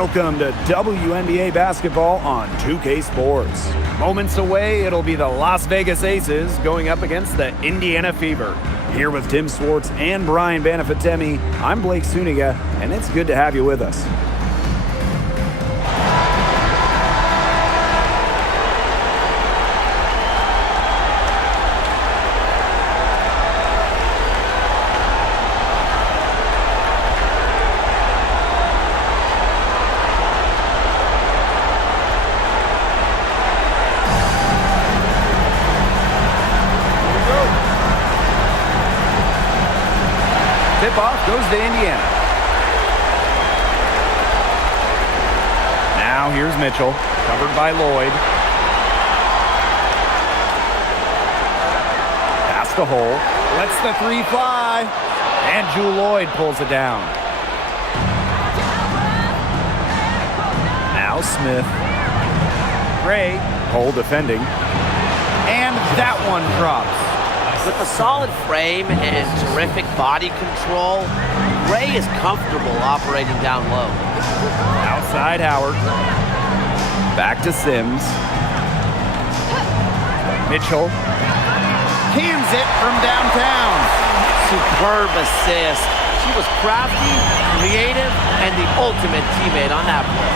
Welcome to WNBA basketball on 2K Sports. Moments away, it'll be the Las Vegas Aces going up against the Indiana Fever. Here with Tim Swartz and Brian Banafitemi, I'm Blake Suniga, and it's good to have you with us. Tip-off goes to Indiana. Now here's Mitchell, covered by Lloyd. Pass to Hole, lets the three fly, and Jewel Lloyd pulls it down. Now Smith. Gray, Hole defending, and that one drops. With a solid frame and terrific body control, Ray is comfortable operating down low. Outside Howard. Back to Sims. Mitchell. Cams it from downtown. Superb assist. She was crafty, creative, and the ultimate teammate on that play.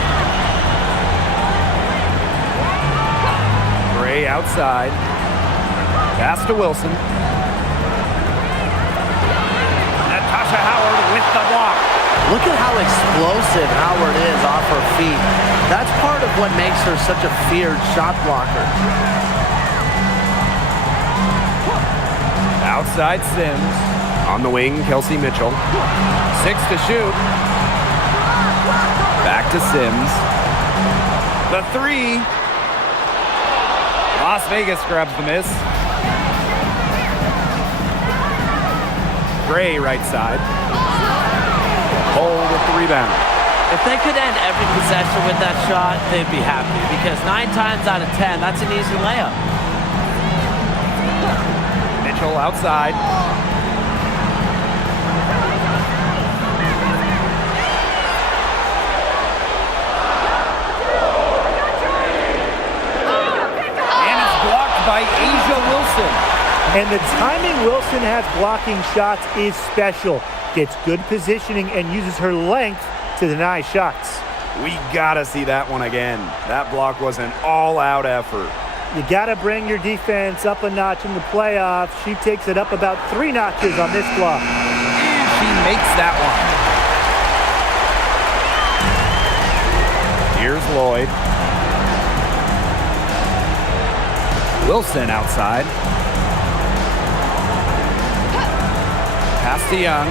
Gray outside. Pass to Wilson. Natasha Howard with the block. Look at how explosive Howard is off her feet. That's part of what makes her such a feared shot blocker. Outside Sims. On the wing, Kelsey Mitchell. 6 to shoot. Back to Sims. The three. Las Vegas grabs the miss. Gray right side. Hole with the rebound. If they could end every possession with that shot, they'd be happy because 9 times out of 10, that's an easy layup. Mitchell outside. And it's blocked by Asia Wilson. And the timing Wilson has blocking shots is special. Gets good positioning and uses her length to deny shots. We gotta see that one again. That block was an all-out effort. You gotta bring your defense up a notch in the playoffs. She takes it up about 3 notches on this block. And she makes that one. Here's Lloyd. Wilson outside. Pass to Young.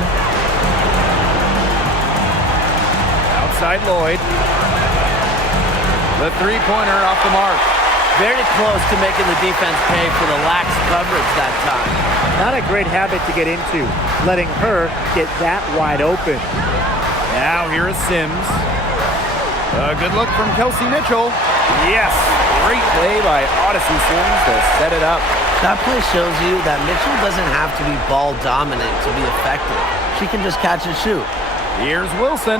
Outside Lloyd. The three-pointer off the mark. Very close to making the defense pay for the lax coverage that time. Not a great habit to get into, letting her get that wide open. Now here is Sims. A good look from Kelsey Mitchell. Yes, great play by Odyssey Sims to set it up. That play shows you that Mitchell doesn't have to be ball dominant to be effective. She can just catch and shoot. Here's Wilson.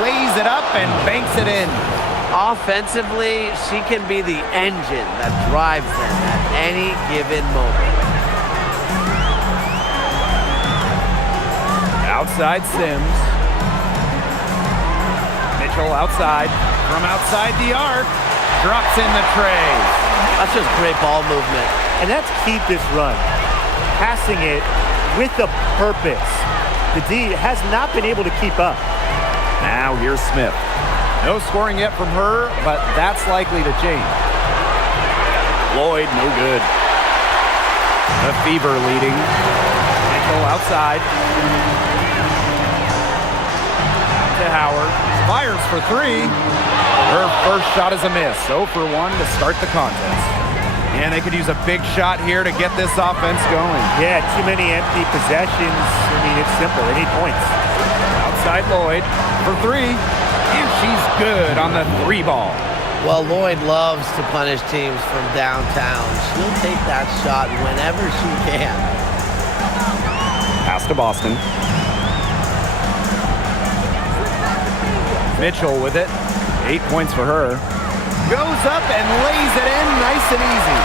Lays it up and banks it in. Offensively, she can be the engine that drives them at any given moment. Outside Sims. Mitchell outside. From outside the arc. Drops in the tray. That's just great ball movement. And that's key this run. Passing it with a purpose. The D has not been able to keep up. Now here's Smith. No scoring yet from her, but that's likely to change. Lloyd, no good. The Fever leading. Mitchell outside. To Howard. Fires for 3. Her first shot is a miss. 0 for 1 to start the contest. And they could use a big shot here to get this offense going. Yeah, too many empty possessions. I mean, it's simple. They need points. Outside Lloyd for 3. And she's good on the 3 ball. Well, Lloyd loves to punish teams from downtown. She'll take that shot whenever she can. Pass to Boston. Mitchell with it. 8 points for her. Goes up and lays it in nice and easy.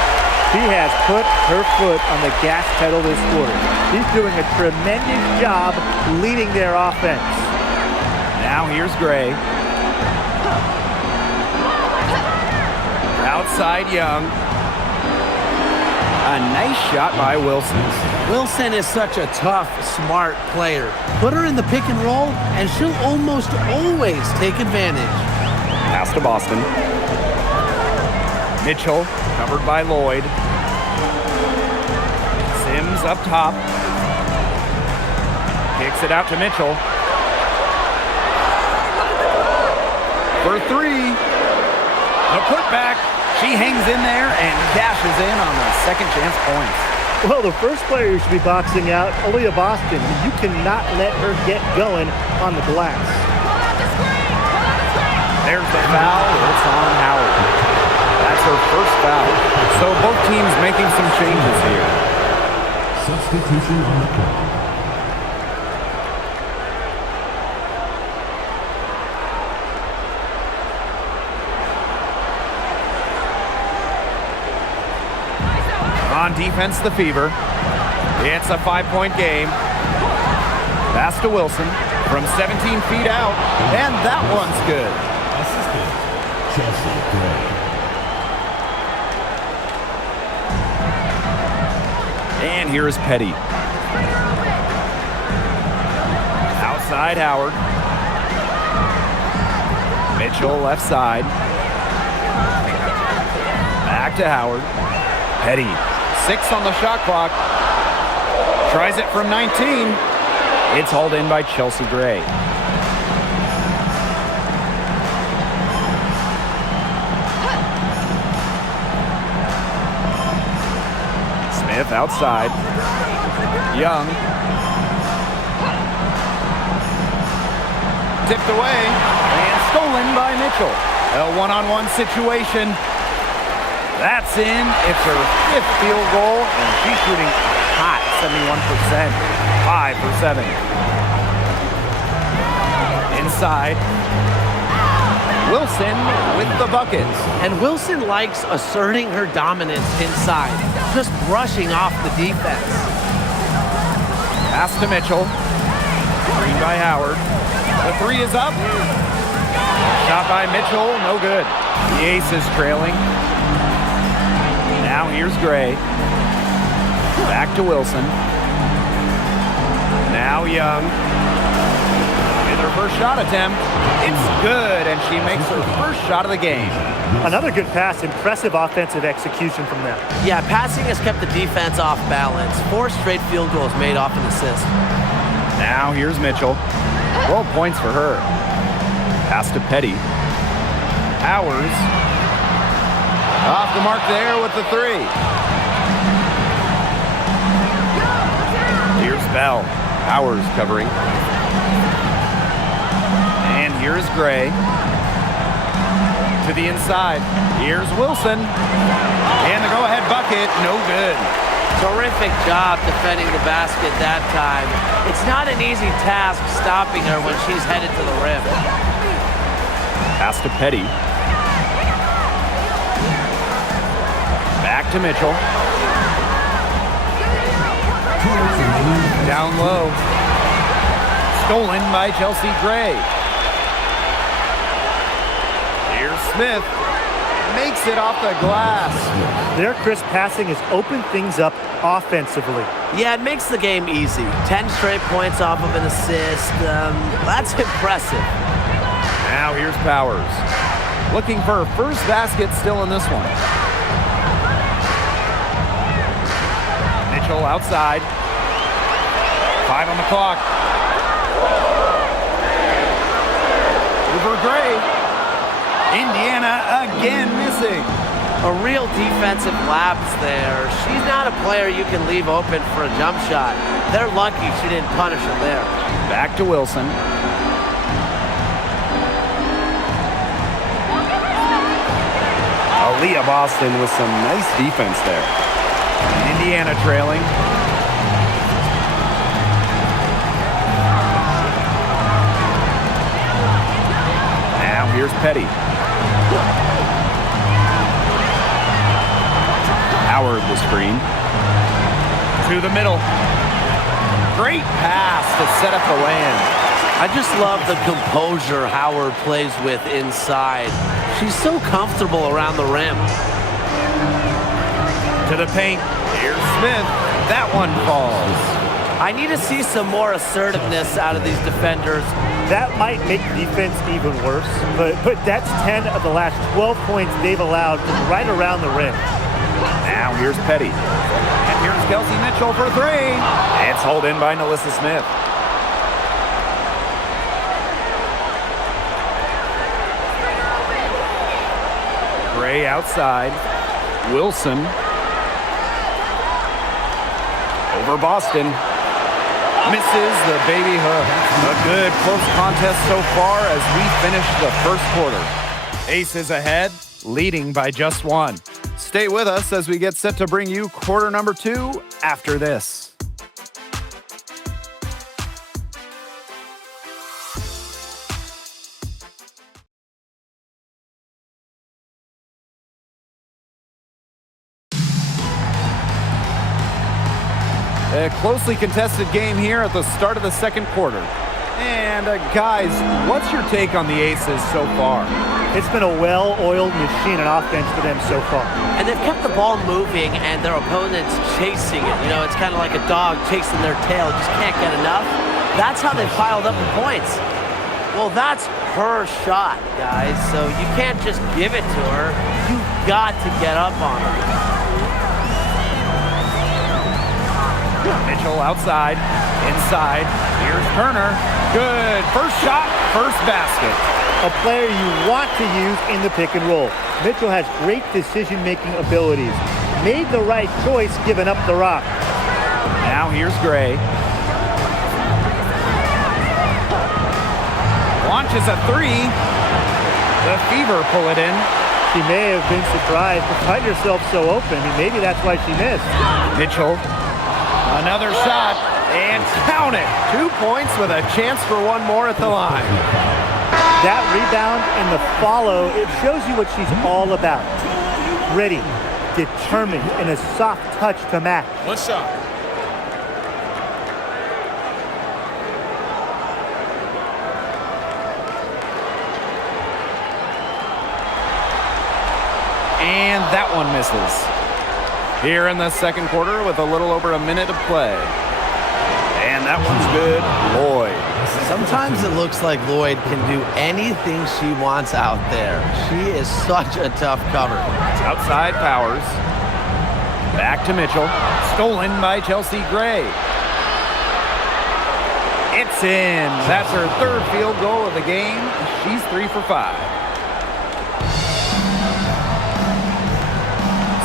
She has put her foot on the gas pedal this quarter. She's doing a tremendous job leading their offense. Now here's Gray. Outside Young. A nice shot by Wilson. Wilson is such a tough, smart player. Put her in the pick and roll, and she'll almost always take advantage. Pass to Boston. Mitchell, covered by Lloyd. Sims up top. Kicks it out to Mitchell. For three. The putback. She hangs in there and cashes in on the second chance points. Well, the first player who should be boxing out, Aaliyah Boston. You cannot let her get going on the glass. There's the foul. It's on Howard. That's her first foul. So both teams making some changes here. Substitution on the court. On defense, the Fever. It's a 5-point game. Pass to Wilson from 17 feet out, and that one's good. Assistant, Chelsea Gray. And here's Petty. Outside Howard. Mitchell left side. Back to Howard. Petty. 6 on the shot clock. Tries it from 19. It's hauled in by Chelsea Gray. Smith outside. Young. Tipped away and stolen by Mitchell. A one-on-one situation. That's in. It's her 5th field goal, and she's shooting hot, 71%. 5 for 7. Inside. Wilson with the bucket. And Wilson likes asserting her dominance inside, just brushing off the defense. Pass to Mitchell. Screen by Howard. The 3 is up. Shot by Mitchell, no good. The Ace is trailing. Now here's Gray. Back to Wilson. Now Young. With her first shot attempt. It's good, and she makes her first shot of the game. Another good pass. Impressive offensive execution from them. Yeah, passing has kept the defense off balance. 4 straight field goals made off an assist. Now here's Mitchell. 12 points for her. Pass to Petty. Powers. Off the mark there with the 3. Here's Bell. Powers covering. And here's Gray. To the inside. Here's Wilson. And the go-ahead bucket, no good. Terrific job defending the basket that time. It's not an easy task stopping her when she's headed to the rim. Pass to Petty. Back to Mitchell. Down low. Stolen by Chelsea Gray. Here's Smith. Makes it off the glass. Their crisp passing has opened things up offensively. Yeah, it makes the game easy. 10 straight points off of an assist. That's impressive. Now here's Powers. Looking for her first basket still in this one. Mitchell outside. 5 on the clock. Over Gray. Indiana again missing. A real defensive lapse there. She's not a player you can leave open for a jump shot. They're lucky she didn't punish her there. Back to Wilson. Aaliyah Boston with some nice defense there. Indiana trailing. here's Petty. Howard the screen. To the middle. Great pass to set up the land. I just love the composure Howard plays with inside. She's so comfortable around the rim. To the paint. Here's Smith. That one falls. I need to see some more assertiveness out of these defenders. That might make defense even worse, but that's 10 of the last 12 points they've allowed from right around the rim. Now here's Petty. And here's Kelsey Mitchell for three. It's hauled in by Nalissa Smith. Gray outside. Wilson. Over Boston. Misses the baby hook. A good close contest so far as we finish the first quarter. Aces ahead, leading by just one. Stay with us as we get set to bring you quarter number 2 after this. A closely contested game here at the start of the second quarter. And guys, what's your take on the Aces so far? It's been a well-oiled machine on offense for them so far. And they've kept the ball moving and their opponents chasing it. You know, it's kind of like a dog chasing their tail, just can't get enough. That's how they piled up the points. Well, that's her shot, guys, so you can't just give it to her. You've got to get up on her. Mitchell outside, inside, here's Turner. Good, first shot, first basket. A player you want to use in the pick and roll. Mitchell has great decision-making abilities. Made the right choice giving up the rock. Now here's Gray. Launches a three. The Fever pull it in. She may have been surprised to find herself so open, and maybe that's why she missed. Mitchell. Another shot, and count it. 2 points with a chance for one more at the line. That rebound and the follow, it shows you what she's all about. Ready, determined, and a soft touch to match. One shot. And that one misses. Here in the second quarter with a little over a minute of play. And that one's good. Lloyd. Sometimes it looks like Lloyd can do anything she wants out there. She is such a tough cover. Outside Powers. Back to Mitchell. Stolen by Chelsea Gray. It's in. That's her third field goal of the game. She's 3 for 5.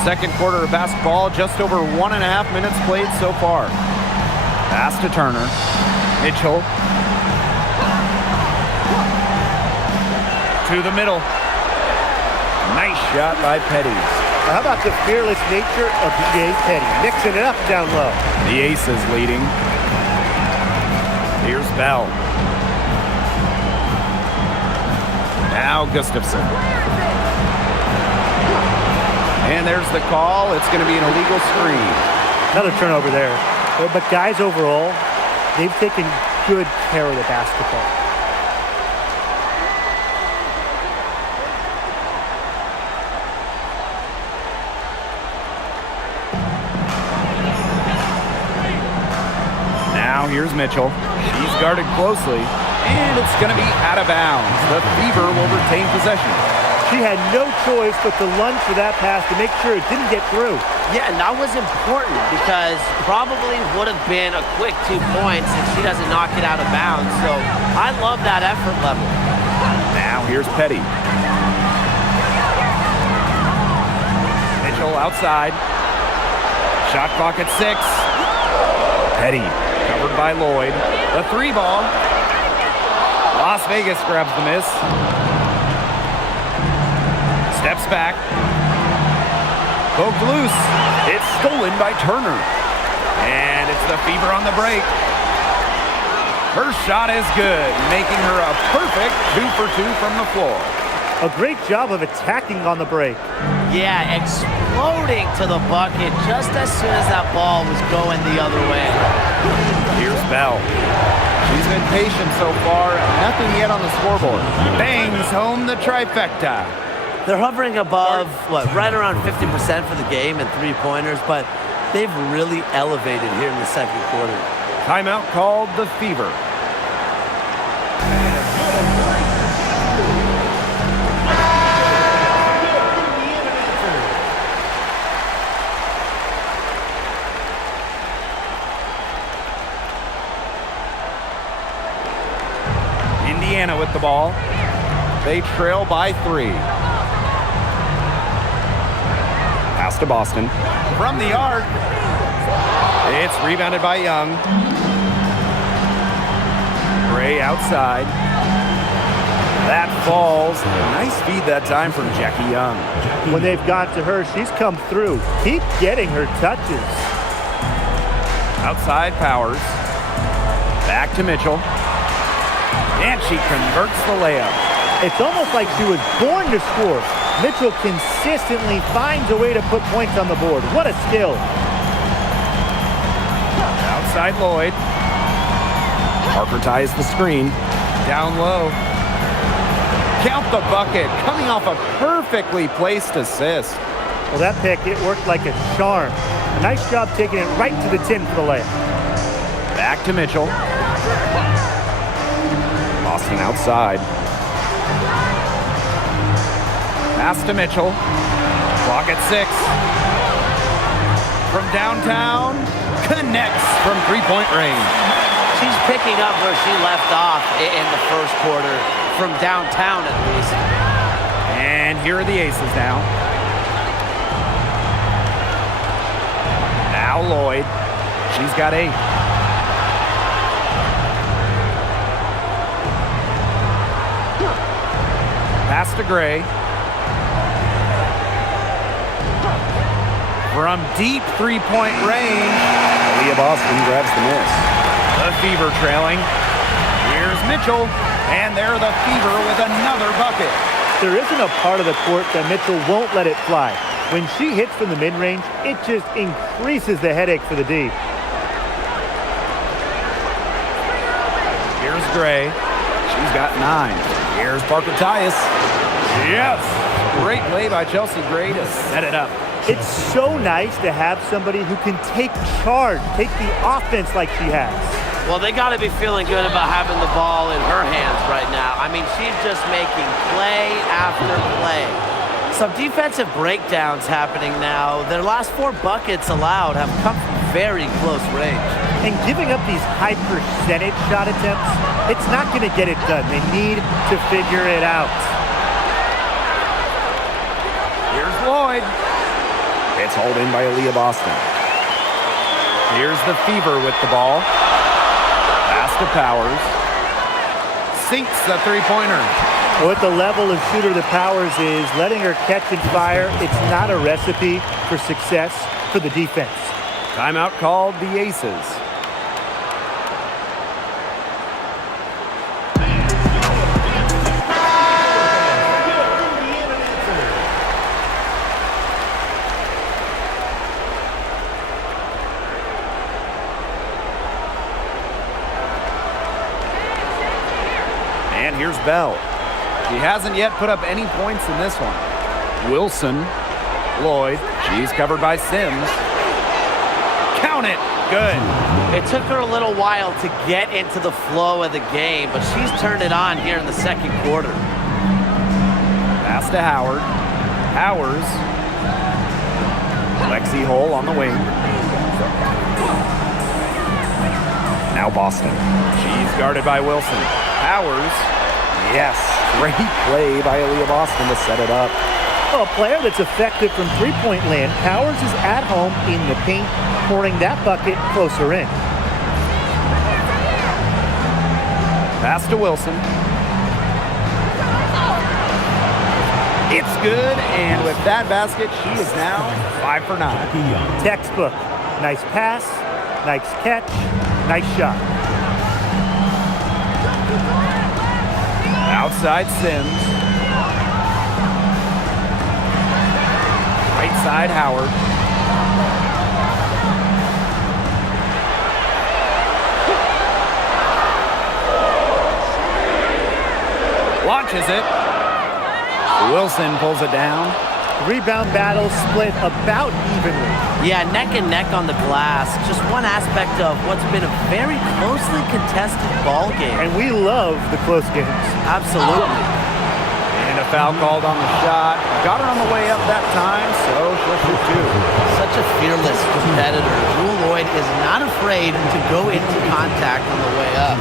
Second quarter of basketball, just over 1.5 minutes played so far. Pass to Turner. Mitchell. To the middle. Nice shot by Petty. How about the fearless nature of Jay Petty? Mixing it up down low. The Aces leading. Here's Bell. Now Gustafson. And there's the call. It's going to be an illegal screen. Another turnover there. But guys, overall, they've taken good care of the basketball. Now here's Mitchell. She's guarded closely. And it's going to be out of bounds. The Fever will retain possession. She had no choice but to lunge for that pass to make sure it didn't get through. Yeah, and that was important because probably would have been a quick 2 points if she doesn't knock it out of bounds. So I love that effort level. Now here's Petty. Mitchell outside. Shot clock at 6. Petty covered by Lloyd. The 3 ball. Las Vegas grabs the miss. Steps back. Poked loose. It's stolen by Turner. And it's the Fever on the break. Her shot is good, making her a perfect 2 for 2 from the floor. A great job of attacking on the break. Yeah, exploding to the bucket just as soon as that ball was going the other way. Here's Bell. She's been patient so far. Nothing yet on the scoreboard. Bangs home the trifecta. They're hovering above, right around 50% for the game and three-pointers, but they've really elevated here in the second quarter. Timeout called the Fever. Indiana with the ball. They trail by 3. Pass to Boston. From the arc. It's rebounded by Young. Gray outside. That falls. Nice feed that time from Jackie Young. When they've got to her, she's come through. Keep getting her touches. Outside Powers. Back to Mitchell. And she converts the layup. It's almost like she was born to score. Mitchell consistently finds a way to put points on the board. What a skill. Outside Lloyd. Parker ties the screen. Down low. Count the bucket. Coming off a perfectly placed assist. Well, that pick, it worked like a charm. A nice job taking it right to the tin for the layup. Back to Mitchell. Boston outside. Pass to Mitchell. Clock at 6. From downtown. Connects from three-point range. She's picking up where she left off in the first quarter, from downtown at least. And here are the Aces now. Now Lloyd. She's got 8. Pass to Gray. From deep three-point range, Aaliyah Boston grabs the miss. The Fever trailing. Here's Mitchell, and they're the Fever with another bucket. There isn't a part of the court that Mitchell won't let it fly. When she hits from the mid-range, it just increases the headache for the D. Here's Gray. She's got 9. Here's Parker Tyus. Yes! Great play by Chelsea Gray to set it up. It's so nice to have somebody who can take charge, take the offense like she has. Well, they got to be feeling good about having the ball in her hands right now. I mean, she's just making play after play. Some defensive breakdowns happening now. Their last 4 buckets allowed have come from very close range. And giving up these high percentage shot attempts, it's not going to get it done. They need to figure it out. Here's Lloyd. It's hauled in by Aaliyah Boston. Here's the Fever with the ball. Pass to Powers. Sinks the three-pointer. With the level of shooter that Powers is, letting her catch and fire, it's not a recipe for success for the defense. Timeout called the Aces. And here's Bell. She hasn't yet put up any points in this one. Wilson, Lloyd, she's covered by Sims. Count it, good. It took her a little while to get into the flow of the game, but she's turned it on here in the second quarter. Pass to Howard. Powers. Lexi Hole on the wing. Now Boston. She's guarded by Wilson. Powers. Yes, great play by Aaliyah Boston to set it up. Well, a player that's effective from three-point land, Powers is at home in the paint, pouring that bucket closer in. Pass to Wilson. It's good, and with that basket, she is now 5 for 9. Textbook. Nice pass, nice catch, nice shot. Outside Sims. Right side Howard. Launches it. Wilson pulls it down. Rebound battle split about evenly. Yeah, neck and neck on the glass. Just one aspect of what's been a very closely contested ball game. And we love the close games. Absolutely. And a foul called on the shot. Got her on the way up that time, so she'll shoot two. Such a fearless competitor. Jewel Lloyd is not afraid to go into contact on the way up.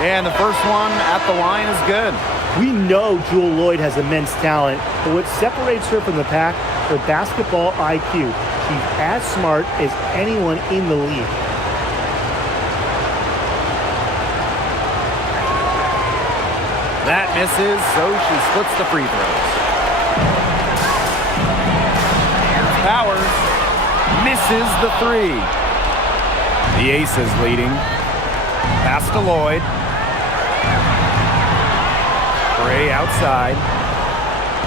And the first one at the line is good. We know Jewel Lloyd has immense talent, but what separates her from the pack, her basketball IQ. She's as smart as anyone in the league. That misses, so she splits the free throws. Here's Powers. Misses the three. The Aces leading. Pass to Lloyd. Gray outside.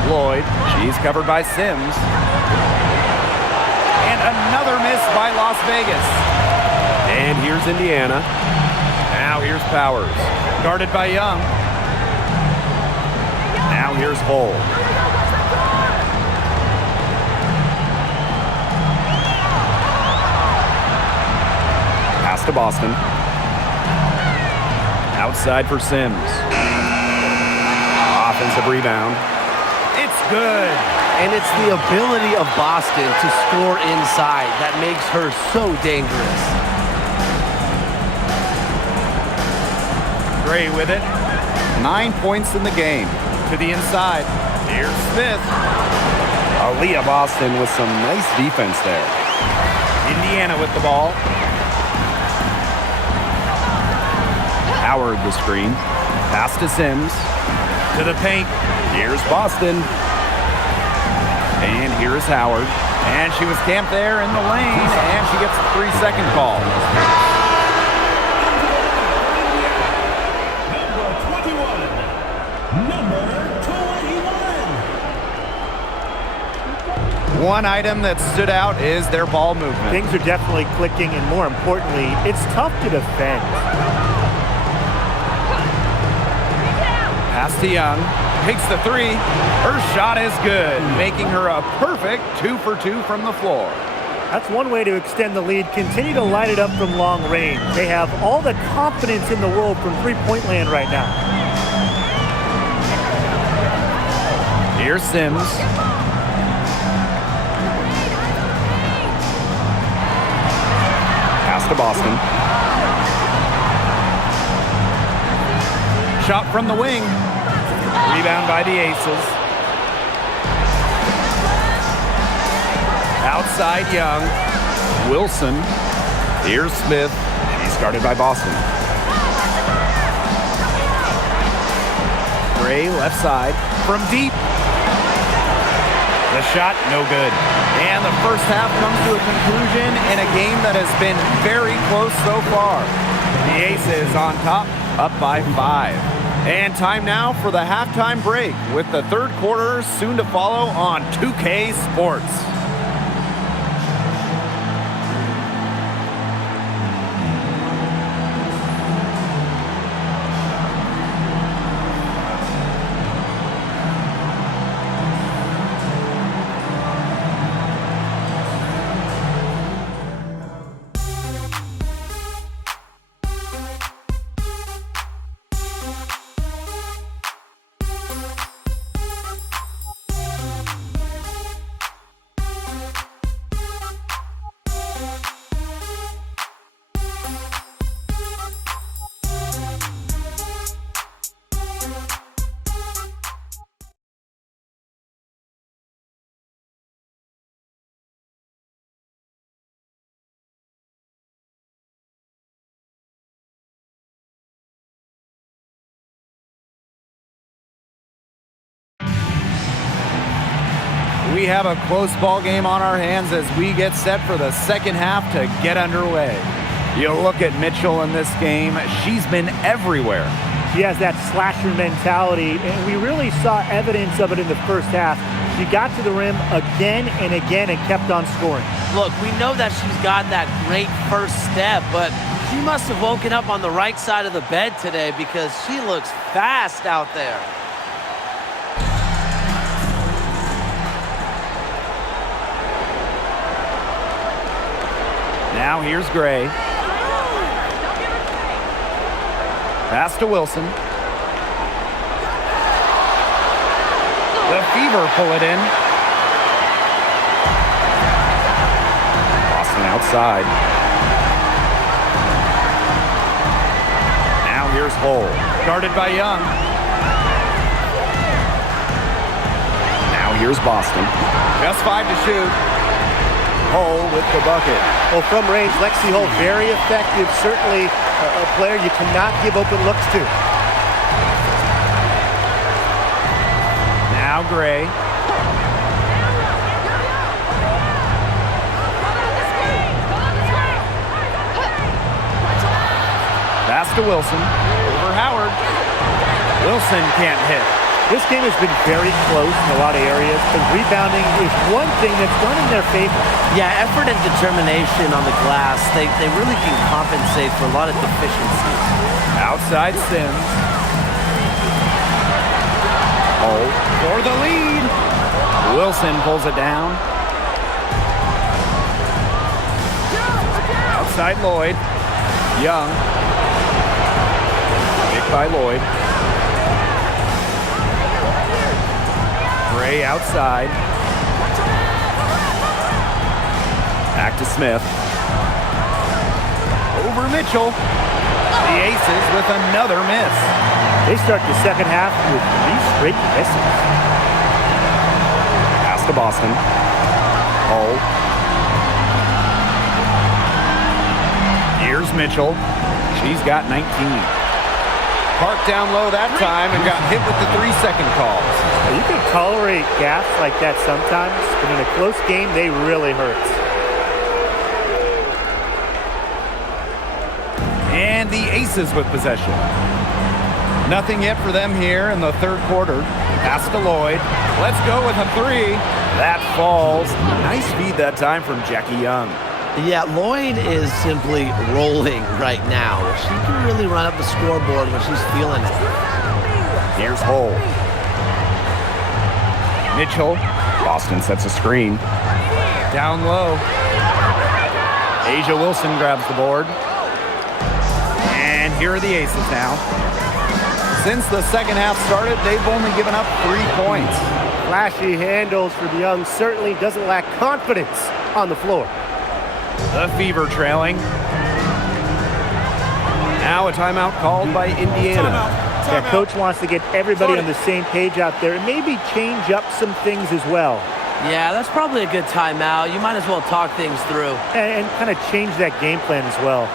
Lloyd. She's covered by Sims. And another miss by Las Vegas. And here's Indiana. Now here's Powers. Guarded by Young. Now here's Hull. Pass to Boston. Outside for Sims. Offensive rebound. It's good. And it's the ability of Boston to score inside that makes her so dangerous. Gray with it. 9 points in the game. To the inside. Here's Smith. Aaliyah Boston with some nice defense there. Indiana with the ball. Howard the screen. Pass to Sims. To the paint. Here's Boston. And here's Howard. And she was camped there in the lane, and she gets a 3-second call. One item that stood out is their ball movement. Things are definitely clicking, and more importantly, it's tough to defend. Pass to Young. Takes the three. Her shot is good, making her a perfect 2 for 2 from the floor. That's one way to extend the lead. Continue to light it up from long range. They have all the confidence in the world from three-point land right now. Here's Sims. Pass to Boston. Shot from the wing. Rebound by the Aces. Outside Young. Wilson. Here's Smith. He's guarded by Boston. Gray left side. From deep. The shot, no good. And the first half comes to a conclusion in a game that has been very close so far. The Aces on top, up by 5. And time now for the halftime break with the third quarter soon to follow on 2K Sports. We have a close ball game on our hands as we get set for the second half to get underway. You look at Mitchell in this game, she's been everywhere. She has that slasher mentality, and we really saw evidence of it in the first half. She got to the rim again and again and kept on scoring. Look, we know that she's got that great first step, but she must have woken up on the right side of the bed today because she looks fast out there. Now here's Gray. Pass to Wilson. The Fever pull it in. Boston outside. Now here's Hull. Guarded by Young. Now here's Boston. Just 5 to shoot. Hull with the bucket. Well, from range, Lexi Hull, very effective. Certainly a player you cannot give open looks to. Now Gray. Pass to Wilson. Over Howard. Wilson can't hit. This game has been very close in a lot of areas, but rebounding is one thing that's gone in their favor. Yeah, effort and determination on the glass, they really can compensate for a lot of deficiencies. Outside Sims. Hull for the lead. Wilson pulls it down. Outside Lloyd. Young. Picked by Lloyd. Gray outside. Back to Smith. Over Mitchell. The Aces with another miss. They start the second half with 3 straight misses. Pass to Boston. Hull. Here's Mitchell. She's got 19. Park down low that time and got hit with the 3-second call. You can tolerate gaps like that sometimes, but in a close game, they really hurt. And the Aces with possession. Nothing yet for them here in the third quarter. Pass to Lloyd. Let's go with a 3. That falls. Nice feed that time from Jackie Young. Yeah, Lloyd is simply rolling right now. She can really run up the scoreboard when she's feeling it. Here's Hull. Mitchell. Boston sets a screen. Down low. Asia Wilson grabs the board. And here are the Aces now. Since the second half started, they've only given up 3 points. Flashy handles for the Young, certainly doesn't lack confidence on the floor. The Fever trailing. Now a timeout called by Indiana. Yeah, coach wants to get everybody on the same page out there and maybe change up some things as well. Yeah, that's probably a good timeout. You might as well talk things through. And kind of change that game plan as well.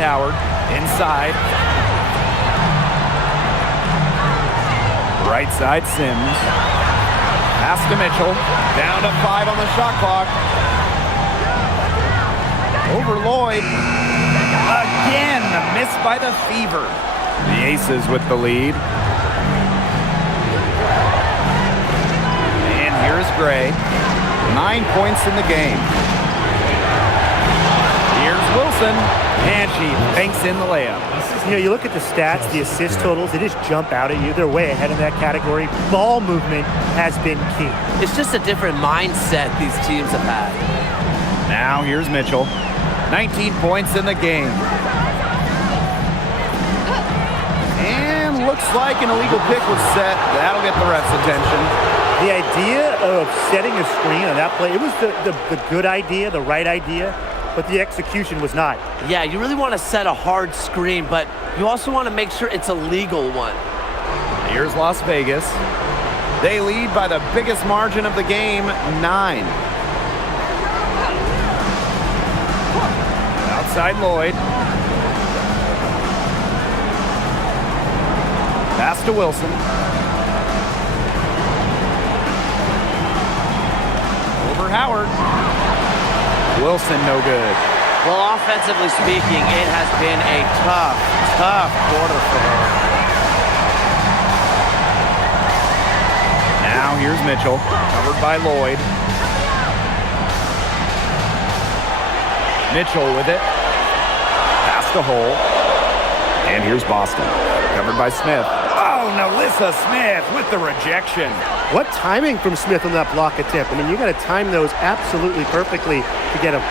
Howard, inside. Right side, Sims. Pass to Mitchell. Down to 5 on the shot clock. Over Lloyd. Again, a miss by the Fever. The Aces with the lead. And here's Gray. 9 points in the game. Here's Wilson, and she banks in the layup. You know, you look at the stats, the assist totals, they just jump out at you. They're way ahead in that category. Ball movement has been key. It's just a different mindset these teams have had. Now here's Mitchell. 19 points in the game. And looks like an illegal pick was set. That'll get the ref's attention. The idea of setting a screen on that play, it was the good idea, the right idea, but the execution was not. Yeah, you really want to set a hard screen, but you also want to make sure it's a legal one. Here's Las Vegas. They lead by the biggest margin of the game, 9. Outside Lloyd. Pass to Wilson. Over Howard. Wilson no good. Well, offensively speaking, it has been a tough quarter for her. Now here's Mitchell, covered by Lloyd. Mitchell with it. Pass to Hole. And here's Boston, covered by Smith. Oh, Nalissa Smith with the rejection. What timing from Smith on that block attempt. I mean, you got to time those absolutely perfectly to get them.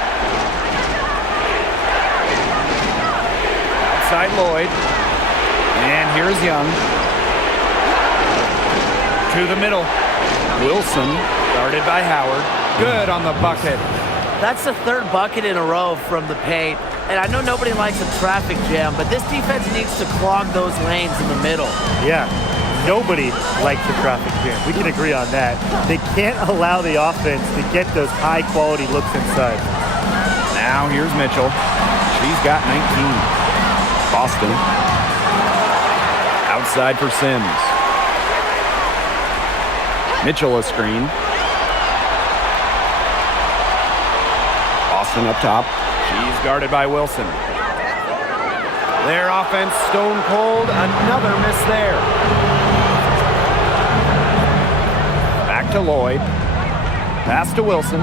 Outside Lloyd. And here's Young. To the middle. Wilson, guarded by Howard. Good on the bucket. That's the third bucket in a row from the paint. And I know nobody likes a traffic jam, but this defense needs to clog those lanes in the middle. Yeah, nobody likes the traffic jam. We can agree on that. They can't allow the offense to get those high-quality looks inside. Now here's Mitchell. She's got 19. Boston. Outside for Sims. Mitchell a screen. Boston up top. She's guarded by Wilson. Their offense stone cold. Another miss there. Back to Lloyd. Pass to Wilson.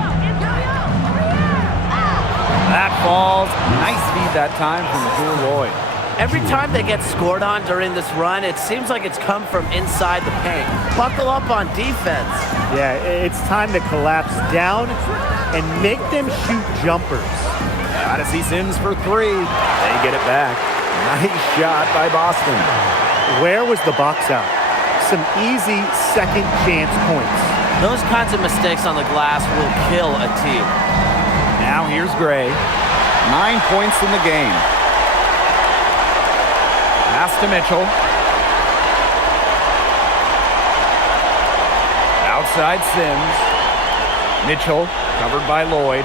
That falls. Nice feed that time from Jewel Lloyd. Every time they get scored on during this run, it seems like it's come from inside the paint. Buckle up on defense. Yeah, it's time to collapse down and make them shoot jumpers. Gotta see Sims for 3. They get it back. Nice shot by Boston. Where was the box out? Some easy second chance points. Those kinds of mistakes on the glass will kill a team. Now here's Gray. 9 points in the game. Pass to Mitchell. Outside Sims. Mitchell covered by Lloyd.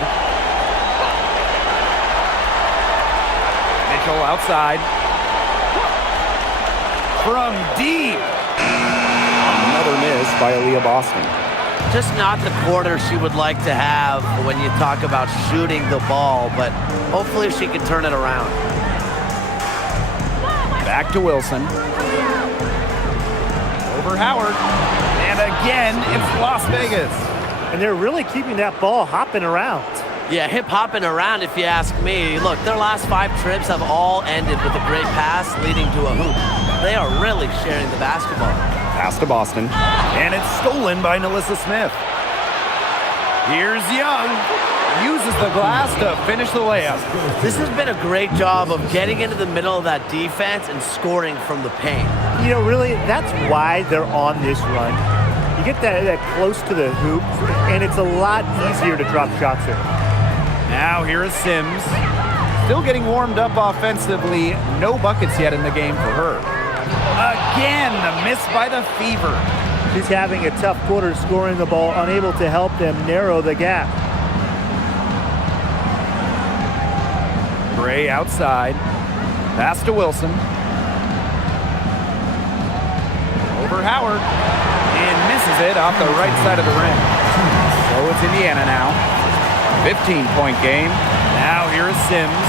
Mitchell outside. From deep. Another miss by Aaliyah Boston. Just not the quarter she would like to have when you talk about shooting the ball, but hopefully she can turn it around. Back to Wilson. Over Howard. And again, it's Las Vegas. And they're really keeping that ball hopping around. Yeah, hip-hopping around if you ask me. Look, their last 5 trips have all ended with a great pass leading to a hoop. They are really sharing the basketball. Pass to Boston. And it's stolen by Nalissa Smith. Here's Young. Uses the glass to finish the layup. This has been a great job of getting into the middle of that defense and scoring from the paint. You know, really, that's why they're on this run. You get that close to the hoop, and it's a lot easier to drop shots in. Now here is Sims. Still getting warmed up offensively. No buckets yet in the game for her. Again, the miss by the Fever. She's having a tough quarter scoring the ball, unable to help them narrow the gap. Gray outside. Pass to Wilson. Over Howard. And misses it off the right side of the rim. So it's Indiana now. 15-point game. Now here is Sims.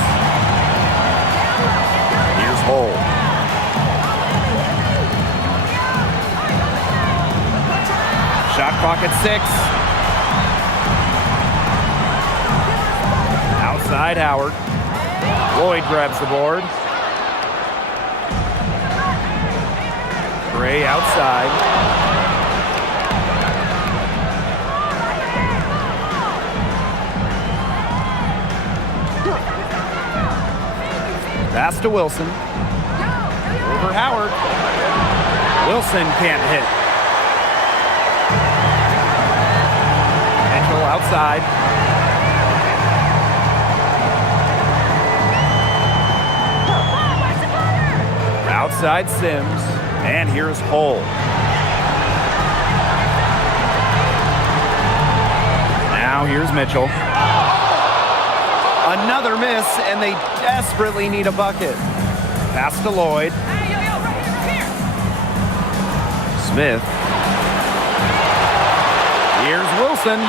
Here's Hole. Shot clock at 6. Outside Howard. Lloyd grabs the board. Gray outside. Pass to Wilson. Over Howard. Wilson can't hit. Mitchell outside. Outside Sims. And here's Hull. Now here's Mitchell. Another miss, and they desperately need a bucket. Pass to Lloyd. Smith. Here's Wilson.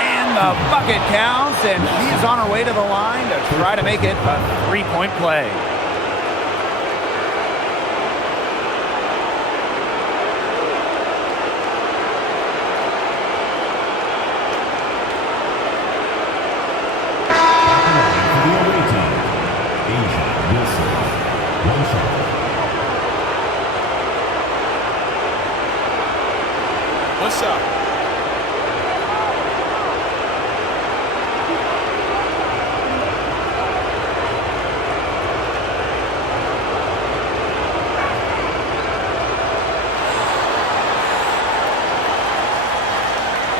And the bucket counts, and she's on her way to the line to try to make it a three-point play. What's up?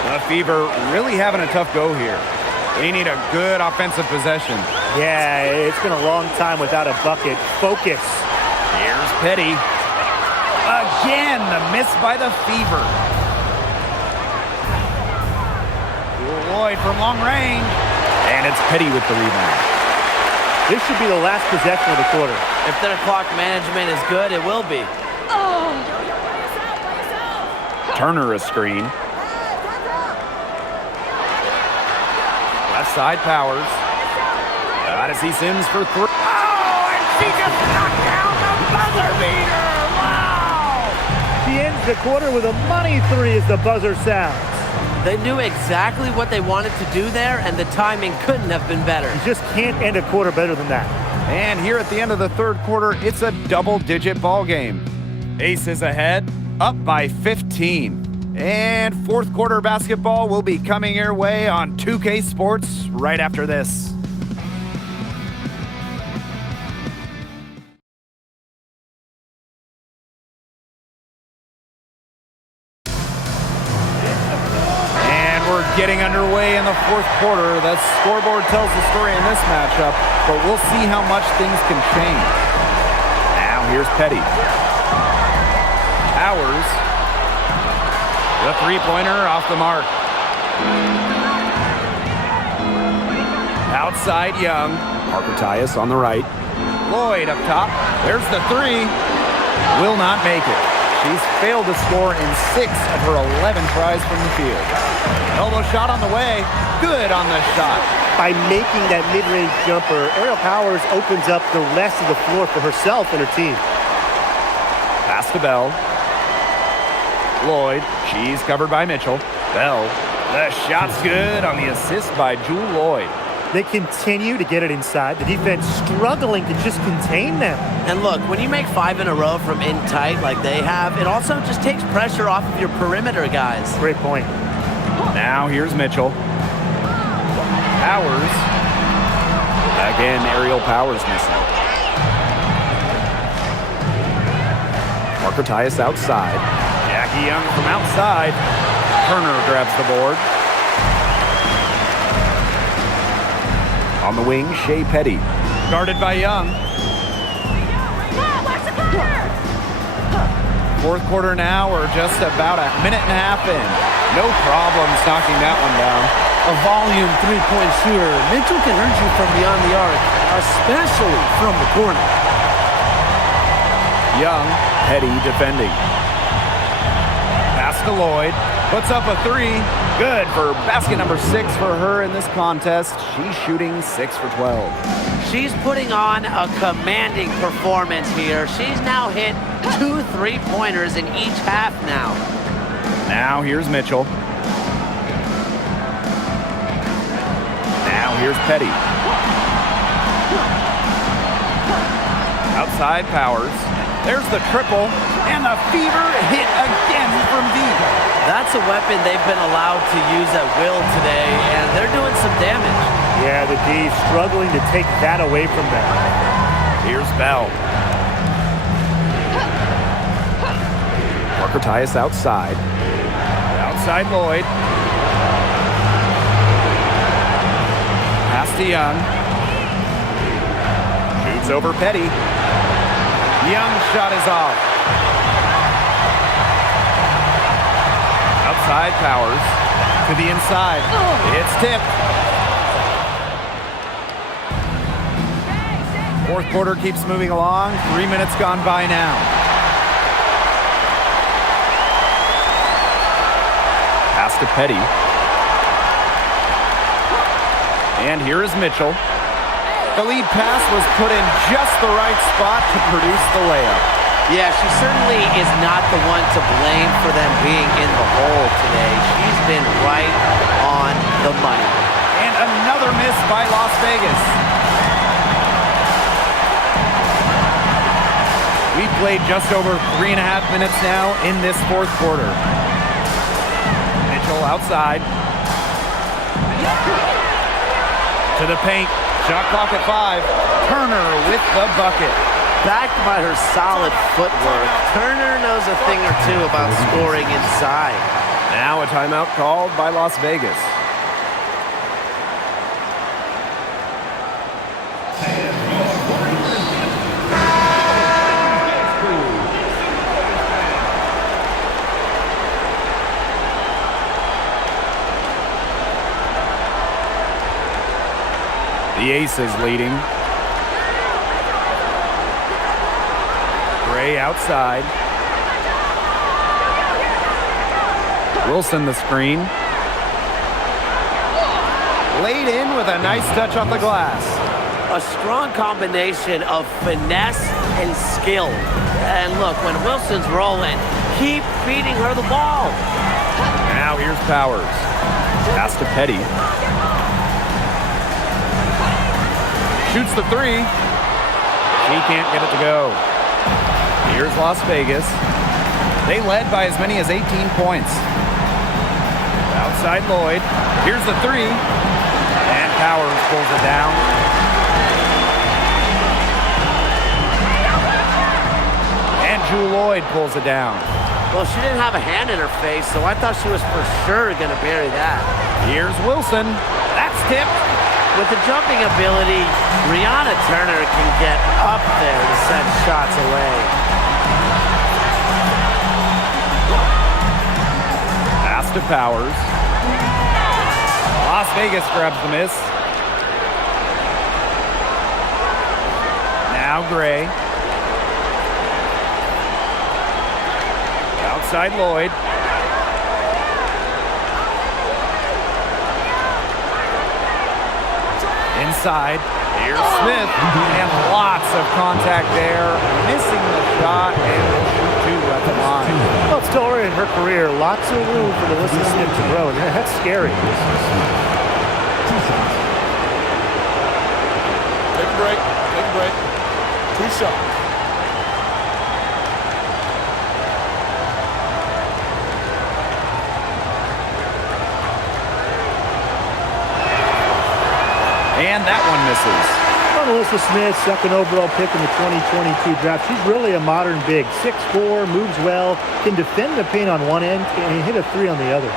The Fever really having a tough go here. They need a good offensive possession. Yeah, it's been a long time without a bucket. Focus. Here's Petty. Again, the miss by the Fever. Lloyd from long range. And it's Petty with the rebound. This should be the last possession of the quarter. If their clock management is good, it will be. Turner a screen. Left side Powers. Got to see Sims for three. Oh, and she just knocked down the buzzer beater. Wow! She ends the quarter with a money three as the buzzer sounds. They knew exactly what they wanted to do there, and the timing couldn't have been better. You just can't end a quarter better than that. And here at the end of the third quarter, it's a double-digit ball game. Aces ahead, up by 15. And fourth quarter basketball will be coming your way on 2K Sports right after this. Getting underway in the fourth quarter. The scoreboard tells the story in this matchup, but we'll see how much things can change. Now here's Petty. Powers. The three-pointer off the mark. Outside Young. Parker Tyus on the right. Lloyd up top. There's the three. Will not make it. She's failed to score in 6 of her 11 tries from the field. Elbow shot on the way. Good on the shot. By making that mid-range jumper, Ariel Powers opens up the rest of the floor for herself and her team. Pass to Bell. Lloyd. She's covered by Mitchell. Bell. The shot's good on the assist by Jewel Lloyd. They continue to get it inside. The defense struggling to just contain them. And look, when you make 5 in a row from in tight like they have, it also just takes pressure off of your perimeter guys. Great point. Now here's Mitchell. Powers. Again, Ariel Powers missing. Parker Tyus outside. Jackie Young from outside. Turner grabs the board. On the wing, Shea Petty. Guarded by Young. Fourth quarter now, we're just about a minute and a half in. No problems knocking that one down. A volume three-point shooter. Mitchell can hurt you from beyond the arc, especially from the corner. Young, Petty defending. Pass to Lloyd. Puts up a three. Good for basket number 6 for her in this contest. She's shooting 6 for 12. She's putting on a commanding performance here. She's now hit 2 3-pointers in each half now. Now here's Mitchell. Now here's Petty. Outside Powers. There's the triple, and the fever hit again from deep. That's a weapon they've been allowed to use at will today, and they're doing some damage. Yeah, the D struggling to take that away from them. Here's Bell. Marker outside. Outside Lloyd. Pass to Young. Shoots over Petty. Young's shot is off. Outside Powers. To the inside. It's tipped. Fourth quarter keeps moving along. 3 minutes gone by now. Pass to Petty. And here is Mitchell. The lead pass was put in just the right spot to produce the layup. Yeah, she certainly is not the one to blame for them being in the hole today. She's been right on the money. And another miss by Las Vegas. We've played just over 3.5 minutes now in this fourth quarter. Mitchell outside. To the paint. Shot clock at 5. Turner with the bucket. Backed by her solid footwork, Turner knows a thing or two about scoring inside. Now a timeout called by Las Vegas. The Aces leading. Gray outside. Wilson the screen. Laid in with a nice touch off the glass. A strong combination of finesse and skill. And look, when Wilson's rolling, keep feeding her the ball. Now here's Powers. Pass to Petty. Shoots the 3. She can't get it to go. Here's Las Vegas. They led by as many as 18 points. Outside Lloyd. Here's the 3. And Powers pulls it down. And Jewel Lloyd pulls it down. Well, she didn't have a hand in her face, so I thought she was for sure going to bury that. Here's Wilson. That's tipped. With the jumping ability, Brianna Turner can get up there to send shots away. Pass to Powers. Las Vegas grabs the miss. Now Gray. Outside Lloyd. Inside, here's Smith, and lots of contact there, missing the shot, and will shoot 2 at the line. Well, it's still early in her career. Lots of room for Alyssa Smith to grow, and that's scary. Take a break. Take a break. 2 shots. And that one misses. Well, Alyssa Smith, second overall pick in the 2022 draft. She's really a modern big. 6'4", moves well, can defend the paint on one end, and hit a 3 on the other.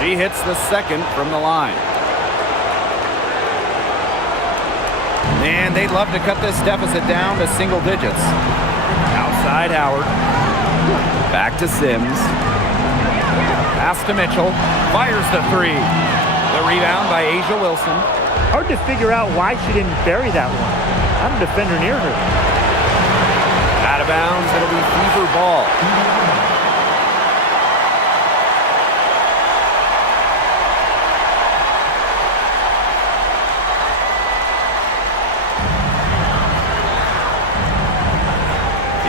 She hits the second from the line. And they'd love to cut this deficit down to single digits. Outside Howard. Back to Sims. Pass to Mitchell. Fires the 3. The rebound by Asia Wilson. Hard to figure out why she didn't bury that one. Not a defender near her. Out of bounds, it'll be Fever ball.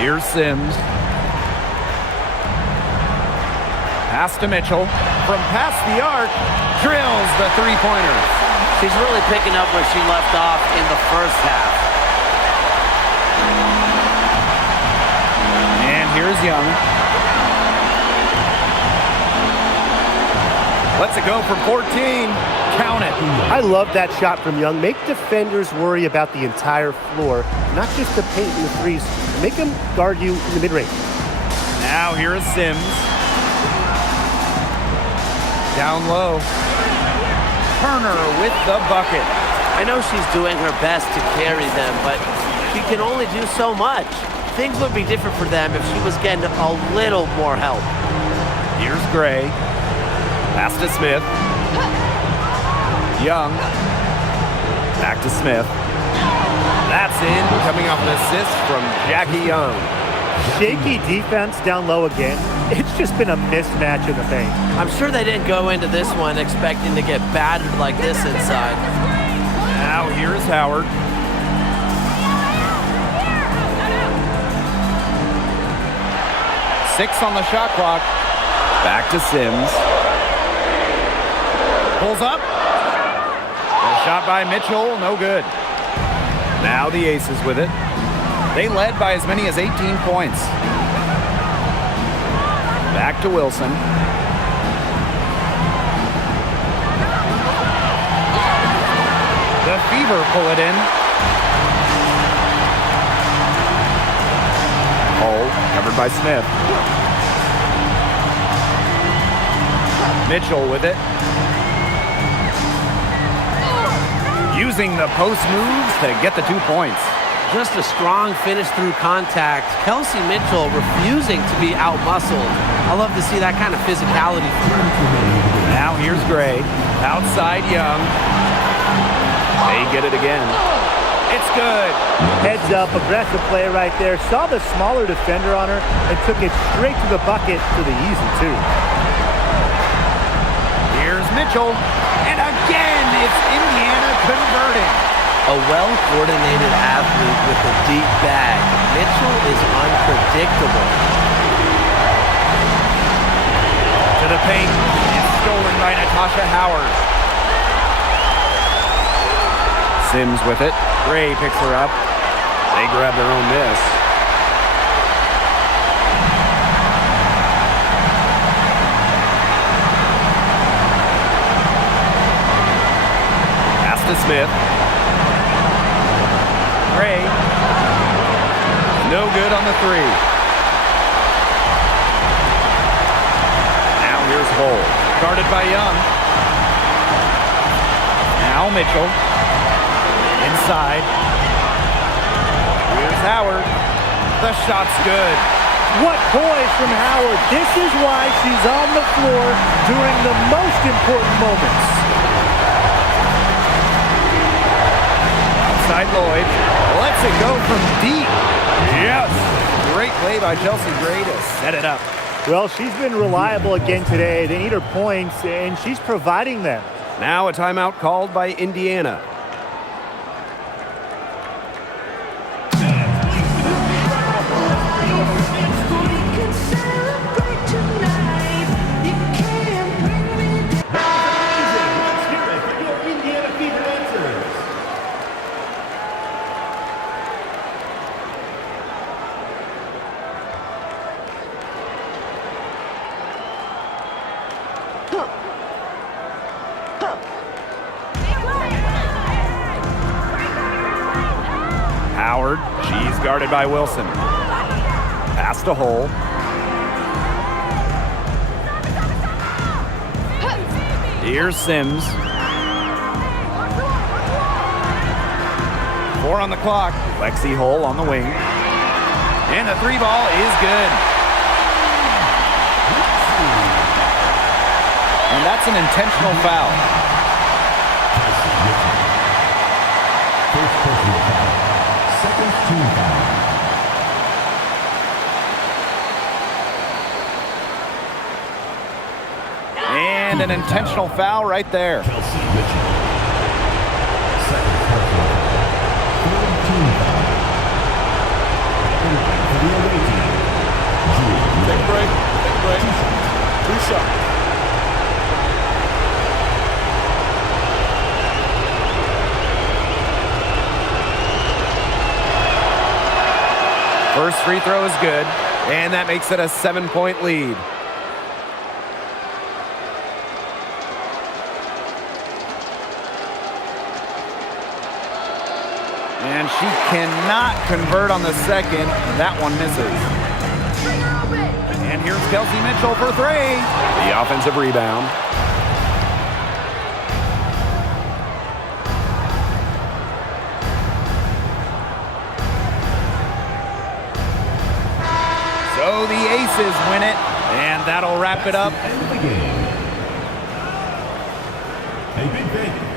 Here's Sims. Pass to Mitchell. From past the arc, drills the three-pointer. She's really picking up where she left off in the first half. And here's Young. Lets it go from 14. Count it. I love that shot from Young. Make defenders worry about the entire floor, not just the paint and the threes. Make them guard you in the mid-range. Now here is Sims. Down low. Turner with the bucket. I know she's doing her best to carry them, but she can only do so much. Things would be different for them if she was getting a little more help. Here's Gray. Pass to Smith. Young. Back to Smith. That's in, coming off an assist from Jackie Young. Shaky defense down low again. It's just been a mismatch in the paint. I'm sure they didn't go into this one expecting to get battered like this inside. Now here's Howard. Six on the shot clock. Back to Sims. Pulls up. A shot by Mitchell, no good. Now the Aces with it. They led by as many as 18 points. Back to Wilson. The Fever pull it in. Hole covered by Smith. Mitchell with it. Using the post moves to get the 2 points. Just a strong finish through contact. Kelsey Mitchell refusing to be out-muscled. I love to see that kind of physicality from her. Now here's Gray. Outside Young. They get it again. It's good. Heads up, aggressive play right there. Saw the smaller defender on her and took it straight to the bucket for the easy two. Here's Mitchell. And again, it's Indiana converting. A well-coordinated athlete with a deep bag. Mitchell is unpredictable. To the paint. It's stolen by Natasha Howard. Sims with it. Gray picks her up. They grab their own miss. Pass to Smith. Gray. No good on the three. Now here's Hole. Guarded by Young. Now Mitchell. Inside. Here's Howard. The shot's good. What poise from Howard. This is why she's on the floor during the most important moments. Outside Lloyd. Lets it go from deep. Yes. Great play by Chelsea Gray to set it up. Well, she's been reliable again today. They need her points, and she's providing them. Now a timeout called by Indiana. Howard, she's guarded by Wilson. Pass to Hole. Here's Sims. 4 on the clock. Lexi Hole on the wing. And the three ball is good. And that's an intentional foul. First personal foul. Second team foul. And an intentional foul right there. Kelsey Mitchell. Second personal foul. Third team foul. For the away team. Take a break. Take a break. 2 2 shots. First free throw is good, and that makes it a 7-point lead. And she cannot convert on the second. That one misses. And here's Kelsey Mitchell for 3. The offensive rebound. So the Aces win it, and that'll wrap it up. End of the game. A big thank you